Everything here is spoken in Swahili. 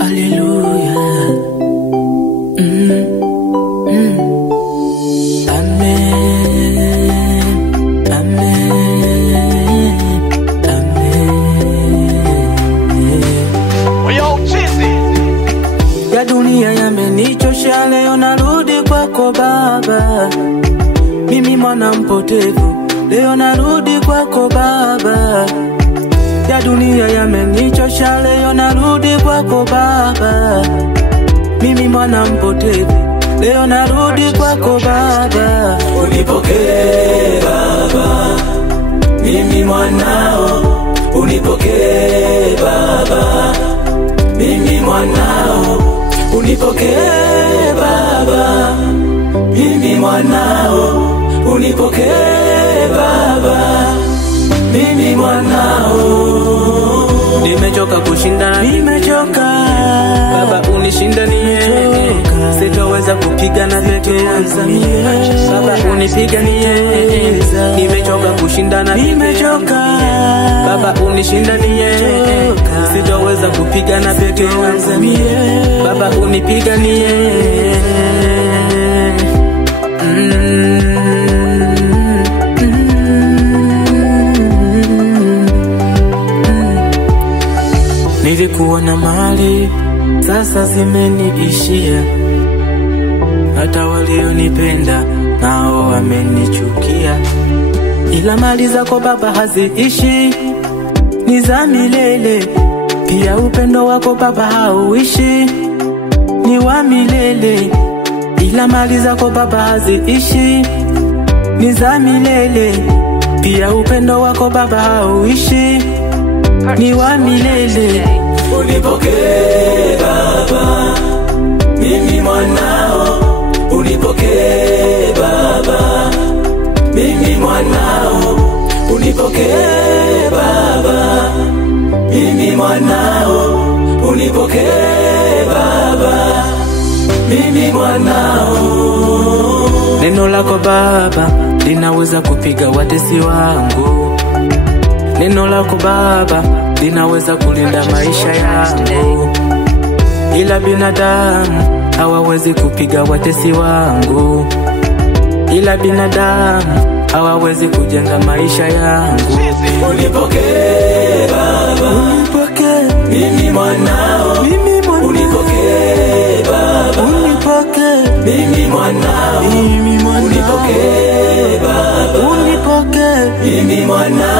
Hallelujah. Amen. Amen. Amen. Yo, Chizzy. Ya dunia yamenichosha, leo narudi kwako Baba. Mimi mwana mpotevu, leo narudi kwako Baba. Ya dunia yamenichosha, leo narudi kwako Baba. Mimi mwana mpotevu, leo narudi kwako Baba. Unipokee Baba, mimi mwanao. Unipokee Baba, mimi mwanao. Unipokee Baba, mimi mwanao. Unipokee Baba, mimi mwanao. Nimechoka kushinda, nimechoka Baba, unishindanie. Sitaweza kupigana peke yangu Baba, unipiganie. Nimechoka kushindana, nimechoka Baba, unishindanie. Sitaweza kupigana peke yangu Baba, unipiganie. Nilikuwa na mali, sasa zimeniishia. Hata walionipenda nao wamenichukia. Ila mali zako Baba haziishi, ni za milele. Pia upendo wako Baba hauishi, ni wa milele. Ila mali zako Baba haziishi, ni za milele. Pia upendo wako Baba hauishi, ni wa milele. Unipokee Baba, mimi mwanao. Unipokee Baba, mimi mwanao. Unipokee Baba, mimi mwanao. Unipokee Baba, mimi mwanao. Neno lako Baba linaweza kupiga watesi wangu. Neno lako Baba linaweza kulinda maisha yangu. Ila binadamu hawawezi kupiga watesi wangu. Ila binadamu hawawezi kujenga maisha yangu. Unipokee Baba, Unipokee mimi mwanao. mimi mwanao. Unipokee Baba, Unipokee mimi mwanao. mimi mwanao. Unipokee Baba, Unipokee mimi mwanao.